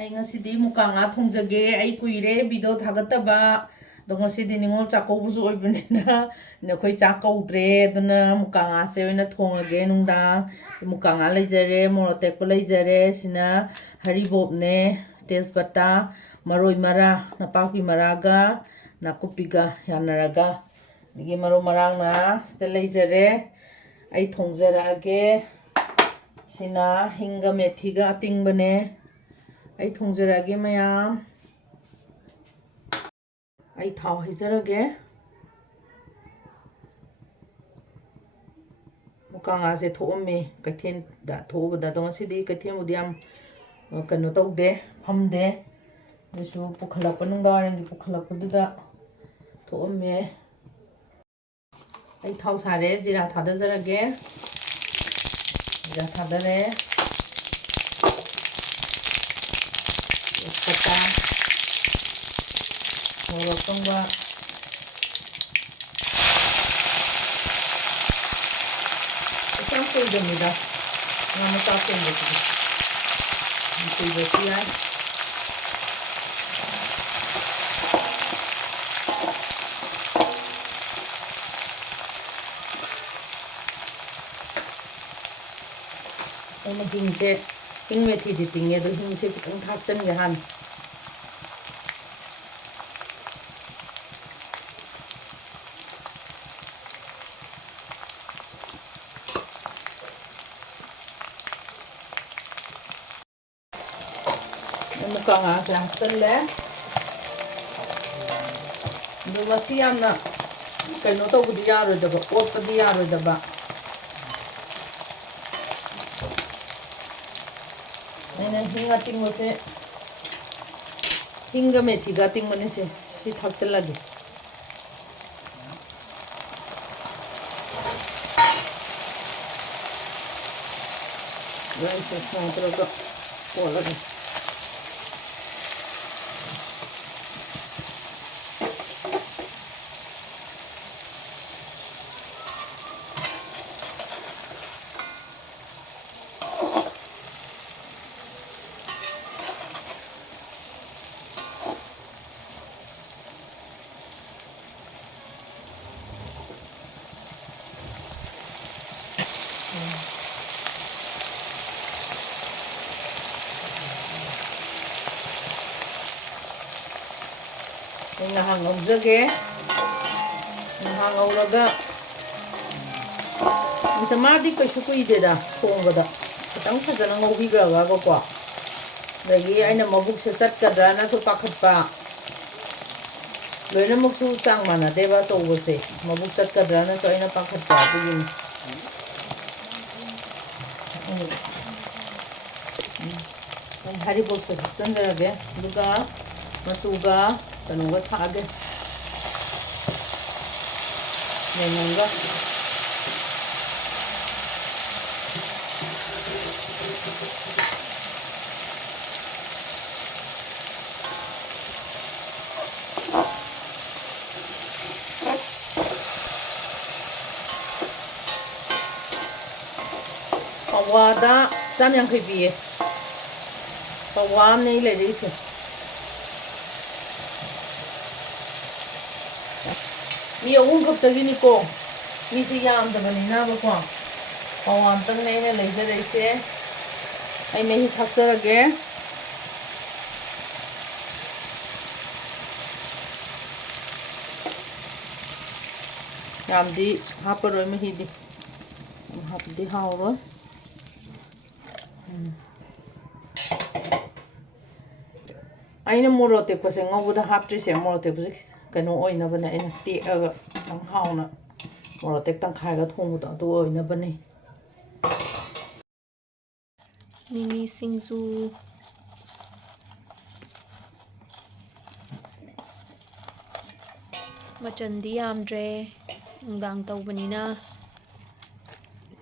ꯑꯩ ꯉꯁꯤꯗꯤ ꯃꯨꯀꯥ ꯉꯥ ꯊꯣꯡꯖꯒꯦ. ꯑꯩ ꯀꯨꯏꯔꯦ ꯚꯤꯗꯤꯑꯣ ꯊꯥꯒꯠꯇꯕ. ꯑꯗꯣ ꯉꯁꯤꯗꯤ ꯅꯤꯉꯣꯜ ꯆꯥꯛꯀꯧꯕꯁꯨ ꯑꯣꯏꯕꯅꯤꯅ ꯑꯩꯈꯣꯏ ꯆꯥꯛ ꯀꯧꯗ꯭ꯔꯦ. ꯑꯗꯨꯅ ꯃꯨꯀꯥ ꯉꯥꯁꯦ ꯑꯣꯏꯅ ꯊꯣꯡꯉꯒꯦ ꯅꯨꯡꯗꯥꯡ. ꯃꯨꯀꯥ ꯉꯥ ꯂꯩꯖꯔꯦ, ꯃꯣꯔꯣꯛ ꯑꯇꯦꯛꯄ ꯂꯩꯖꯔꯦ. ꯁꯤꯅ ꯍꯔꯤꯕꯣꯞꯅꯦ, ꯇꯦꯖꯄꯇꯥ, ꯃꯔꯣꯏ ꯃꯔꯥ, ꯅꯄꯥꯛꯄꯤ ꯃꯔꯥꯒ ꯅꯥꯀꯨꯞꯄꯤꯒ ꯌꯥꯅꯔꯒ, ꯑꯗꯒꯤ ꯃꯔꯨ ꯃꯔꯥꯡꯅ ꯁꯤꯗ ꯂꯩꯖꯔꯦ. ꯑꯩ ꯊꯣꯡꯖꯔꯛꯑꯒꯦ. ꯁꯤꯅ ꯍꯤꯡꯒ ꯃꯦꯊꯤꯒ ꯑꯇꯤꯡꯕꯅꯦ. ꯑꯩ ꯊꯣꯡꯖꯔꯛꯑꯒꯦ ꯃꯌꯥꯝ. ꯑꯩ ꯊꯥꯎ ꯍꯩꯖꯔꯒꯦ. ꯃꯨꯀꯥ ꯉꯥꯁꯦ ꯊꯣꯛꯑꯝꯃꯦ ꯀꯩꯊꯦꯜꯗ ꯊꯣꯛꯎꯕꯗ. ꯑꯗꯣ ꯉꯁꯤꯗꯤ ꯀꯩꯊꯦꯜꯕꯨꯗꯤ ꯌꯥꯝ ꯀꯩꯅꯣ ꯇꯧꯗꯦ, ꯐꯝꯗꯦ. ꯑꯗꯨꯁꯨ ꯄꯨꯈꯠꯂꯛꯄ, ꯅꯨꯡꯗꯥꯡꯋꯥꯏꯔꯝꯒꯤ ꯄꯨꯈꯠꯂꯛꯄꯗꯨꯗ ꯊꯣꯛꯑꯝꯃꯦ. ꯑꯩ ꯊꯥꯎ ꯁꯥꯔꯦ, ꯖꯤꯔꯥ ꯊꯥꯗꯖꯔꯒꯦ. ꯖꯤꯔꯥ ꯊꯥꯗꯔꯦ. ꯇꯦꯖꯄꯇꯥ, ꯃꯣꯔꯣꯛ ꯊꯣꯡꯕ, ꯌꯥꯝ ꯀꯨꯏꯗꯕꯅꯤꯗ ꯉꯥ ꯃꯆꯥ ꯊꯣꯡꯕꯁꯤꯗꯤ. ꯀꯨꯏꯕꯁꯨ ꯌꯥꯏ. ꯑꯩꯅ ꯍꯤꯡꯁꯦ, ꯍꯤꯡ ꯃꯦꯊꯤꯗꯤ ꯇꯤꯡꯉꯦ, ꯑꯗꯣ ꯍꯤꯡꯁꯦ ꯈꯤꯇꯪ ꯊꯥꯛꯆꯟꯒꯦ ꯍꯥꯟꯅ. ꯃꯨꯀꯥ ꯉꯥꯁꯦ ꯍꯥꯞꯆꯜꯂꯦ. ꯑꯗꯨ ꯃꯁꯤ ꯌꯥꯝꯅ ꯀꯩꯅꯣ ꯇꯧꯕꯗꯤ ꯌꯥꯔꯣꯏꯗꯕ, ꯑꯣꯠꯄꯗꯤ ꯌꯥꯔꯣꯏꯗꯕ. ꯑꯩꯅ ꯍꯤꯡ ꯑꯇꯤꯡꯕꯁꯦ, ꯍꯤꯡꯒ ꯃꯦꯊꯤꯒ ꯑꯇꯤꯡꯕꯅꯦ. ꯁꯤ ꯊꯥꯛꯆꯜꯂꯒꯦ. ꯔꯥꯏꯁꯦ ꯁꯧꯗ꯭ꯔꯒ ꯑꯣꯠꯂꯒꯦ. ꯉꯥꯏꯍꯥꯛ ꯉꯧꯖꯒꯦ. ꯉꯥꯏꯍꯥꯛ ꯉꯧꯔꯒ, ꯃꯥꯗꯤ ꯀꯩꯁꯨ ꯀꯨꯏꯗꯦꯗ ꯊꯣꯡꯕꯗ. ꯈꯤꯇꯪ ꯐꯖꯅ ꯉꯧꯕꯤꯈ꯭ꯔꯒꯀꯣ. ꯑꯗꯒꯤ ꯑꯩꯅ ꯃꯕꯨꯛꯁꯦ ꯆꯠꯀꯗ꯭ꯔꯅꯁꯨ ꯄꯥꯈꯠꯄ. ꯂꯣꯏꯅꯃꯛꯁꯨ ꯆꯥꯡ ꯃꯥꯟꯅꯗꯦꯕ ꯑꯆꯧꯕꯁꯦ. ꯃꯕꯨꯛ ꯆꯠꯀꯗ꯭ꯔꯅꯁꯨ ꯑꯩꯅ ꯄꯥꯈꯠꯄ. ꯑꯗꯨꯒꯤꯅꯤ. ꯍꯔꯤꯕꯣꯞꯁꯦ ꯍꯥꯞꯆꯤꯟꯖꯔꯒꯦ. ꯑꯗꯨꯒ ꯃꯆꯨꯒ ꯀꯩꯅꯣꯒ ꯊꯥꯛꯑꯒꯦ, ꯌꯥꯏꯉꯪꯒ. ꯄꯋꯥꯗ 150 ꯄꯤꯌꯦ. ꯄꯋꯥ ꯑꯃꯅꯦ ꯑꯩ ꯂꯩꯔꯛꯏꯁꯦ. ꯃꯤ 3 ꯈꯛꯇꯒꯤꯅꯤꯀꯣ. ꯃꯤꯁꯦ ꯌꯥꯝꯗꯕꯅꯤꯅꯕꯀꯣ. ꯄꯋꯥ ꯑꯝꯇꯪꯅꯦ ꯑꯩꯅ ꯂꯩꯖꯔꯛꯏꯁꯦ. ꯑꯩ ꯃꯍꯤ ꯊꯥꯛꯆꯔꯒꯦ. ꯌꯥꯝꯗꯤ ꯍꯥꯞꯄꯔꯣꯏ ꯃꯍꯤꯗꯤ. ꯍꯥꯞꯄꯗꯤ ꯍꯥꯎꯔꯣꯏ. ꯑꯩꯅ ꯃꯣꯔꯣꯛ ꯑꯇꯦꯛꯄꯁꯦ ꯉꯧꯕꯗ ꯍꯥꯞꯇ꯭ꯔꯤꯁꯦ, ꯃꯣꯔꯣꯛ ꯑꯇꯦꯛꯄꯁꯦ ꯀꯩꯅꯣ ꯑꯣꯏꯅꯕꯅꯦ. ꯑꯩꯅ ꯇꯦꯛꯑꯒ ꯈꯤꯇꯪ ꯍꯥꯎꯅ ꯃꯣꯔꯣꯛ ꯑꯇꯦꯛ ꯇꯪꯈꯥꯏꯒ ꯊꯣꯡꯕꯗꯣ ꯑꯗꯨ ꯑꯣꯏꯅꯕꯅꯦ. ꯃꯤꯃꯤ ꯁꯤꯡꯖꯨ. ꯃꯆꯟꯗꯤ ꯌꯥꯝꯗ꯭ꯔꯦ, ꯅꯨꯡꯗꯥꯡ ꯇꯧꯕꯅꯤꯅ.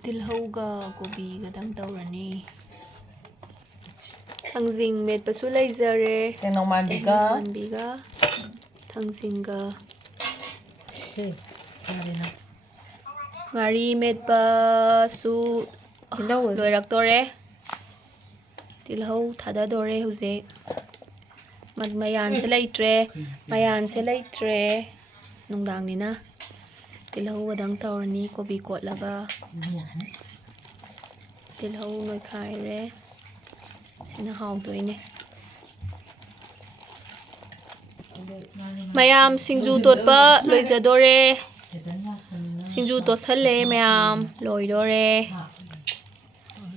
ꯇꯤꯜꯍꯧꯒ ꯀꯣꯕꯤꯒꯗꯪ ꯇꯧꯔꯅꯤ. ꯊꯥꯡꯖꯤꯡ ꯃꯦꯠꯄꯁꯨ ꯂꯩꯖꯔꯦ. ꯇꯦꯡꯅꯧ ꯃꯥꯟꯕꯤꯒ ꯊꯥꯡꯖꯤꯡꯒ. ꯉꯥꯔꯤ ꯃꯦꯠꯄꯁꯨ ꯂꯣꯏꯔꯛꯇꯣꯔꯦ. ꯇꯤꯜꯍꯧ ꯊꯥꯗꯗꯣꯔꯦ ꯍꯧꯖꯤꯛ ꯃꯌꯥꯟꯁꯦ ꯂꯩꯇ꯭ꯔꯦ ꯃꯌꯥꯟꯁꯦ ꯂꯩꯇ꯭ꯔꯦ ꯅꯨꯡꯗꯥꯡꯅꯤꯅ ꯇꯤꯜꯍꯧ ꯈꯛꯇꯪ ꯇꯧꯔꯅꯤ ꯀꯣꯕꯤ ꯀꯣꯠꯂꯒ ꯇꯤꯜꯍꯧ ꯅꯣꯏꯈꯥꯏꯔꯦ ꯁꯤꯅ ꯍꯥꯎꯗꯣꯏꯅꯦ ꯃꯌꯥꯝ ꯁꯤꯡꯖꯨ ꯇꯣꯠꯄ ꯂꯣꯏꯖꯗꯣꯔꯦ ꯁꯤꯡꯖꯨ ꯇꯣꯠꯁꯜꯂꯦ ꯃꯌꯥꯝ ꯂꯣꯏꯗꯣꯔꯦ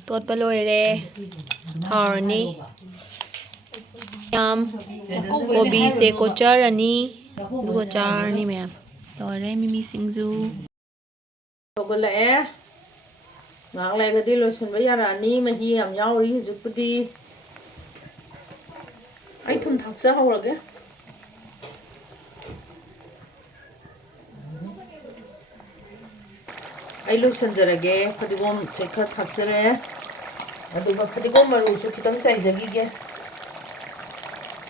ꯇꯣꯠꯄ ꯂꯣꯏꯔꯦ ꯍꯥꯎꯔꯅꯤ ꯃꯌꯥꯝ ꯀꯣꯕꯤꯁꯦ ꯀꯣꯠꯆꯔꯅꯤ ꯑꯗꯨꯒ ꯆꯥꯔꯅꯤ ꯃꯌꯥꯝ ꯂꯣꯏꯔꯦ ꯃꯤꯃꯤ ꯁꯤꯡꯖꯨ ꯍꯧꯒꯠꯂꯛꯑꯦ ꯉꯥꯏꯍꯥꯛ ꯂꯩꯔꯒꯗꯤ ꯂꯣꯏꯁꯤꯟꯕ ꯌꯥꯔꯛꯑꯅꯤ ꯃꯍꯤ ꯌꯥꯝ ꯌꯥꯎꯔꯤ ꯍꯧꯖꯤꯛꯄꯨꯗꯤ ꯑꯩ ꯊꯨꯝ ꯊꯥꯛꯆꯍꯧꯔꯒꯦ ꯑꯩ ꯂꯣꯏꯁꯤꯟꯖꯔꯒꯦ ꯐꯗꯤꯒꯣꯝꯁꯦ ꯈꯔ ꯊꯥꯛꯆꯔꯦ ꯑꯗꯨꯒ ꯐꯗꯤꯒꯣꯝ ꯃꯔꯨꯁꯨ ꯈꯤꯇꯪ ꯆꯥꯏꯖꯈꯤꯒꯦ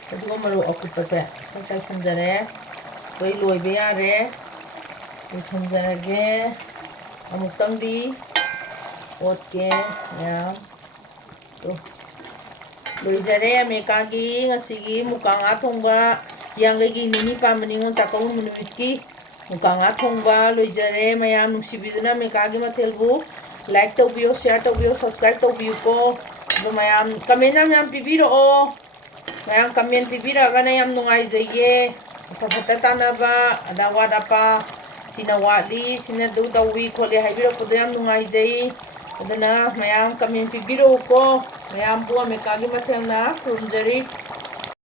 ꯐꯗꯤꯒꯣꯝ ꯃꯔꯨ ꯑꯀꯨꯞꯄꯁꯦ ꯈꯔ ꯆꯥꯏꯁꯤꯟꯖꯔꯦ ꯑꯩꯈꯣꯏ ꯂꯣꯏꯕ ꯌꯥꯔꯦ ꯂꯣꯏꯁꯤꯟꯖꯔꯒꯦ ꯑꯃꯨꯛꯇꯪꯗꯤ ꯑꯣꯠꯀꯦ ꯃꯌꯥꯝ ꯂꯣꯏꯖꯔꯦ ꯑꯃꯦꯔꯤꯀꯥꯒꯤ ꯉꯁꯤꯒꯤ ꯃꯨꯀꯥ ꯉꯥ ꯊꯣꯡꯕ ꯍꯤꯌꯥꯡꯒꯩꯒꯤ ꯅꯤꯅꯤ ꯄꯥꯟꯕ ꯅꯤꯉꯣꯜ ꯆꯥꯛꯀꯧꯕ ꯅꯨꯃꯤꯠꯀꯤ ꯃꯨꯀꯥ ꯉꯥ ꯊꯣꯡꯕ ꯂꯣꯏꯖꯔꯦ ꯃꯌꯥꯝ ꯅꯨꯡꯁꯤꯕꯤꯗꯨꯅ ꯑꯃꯦꯔꯤꯀꯥꯒꯤ ꯃꯊꯦꯜꯕꯨ ꯂꯥꯏꯛ ꯇꯧꯕꯤꯌꯣ ꯁꯤꯌꯥꯔ ꯇꯧꯕꯤꯌꯣ ꯁꯕꯁꯀ꯭ꯔꯥꯏꯕ ꯇꯧꯕꯤꯌꯨꯀꯣ ꯑꯗꯣ ꯃꯌꯥꯝ ꯀꯃꯦꯟ ꯌꯥꯝ ꯄꯤꯕꯤꯔꯛꯑꯣ ꯃꯌꯥꯝ ꯀꯃꯦꯟ ꯄꯤꯕꯤꯔꯛꯑꯒꯅ ꯌꯥꯝ ꯅꯨꯡꯉꯥꯏꯖꯩꯌꯦ ꯑꯐ ꯐꯠꯇ ꯇꯥꯟꯅꯕ ꯑꯗ ꯑꯋꯥꯠ ꯑꯄꯥ ꯁꯤꯅ ꯋꯥꯠꯂꯤ ꯁꯤꯅ ꯑꯗꯨ ꯇꯧꯋꯤ ꯈꯣꯠꯂꯤ ꯍꯥꯏꯕꯤꯔꯛꯄꯗꯣ ꯌꯥꯝ ꯅꯨꯡꯉꯥꯏꯖꯩ ꯑꯗꯨꯅ ꯃꯌꯥꯝ ꯀꯃꯦꯟ ꯄꯤꯕꯤꯔꯛꯎꯀꯣ ꯃꯌꯥꯝꯕꯨ ꯑꯃꯦꯔꯤꯀꯥꯒꯤ ꯃꯊꯦꯜꯅ ꯈꯨꯔꯨꯝꯖꯔꯤ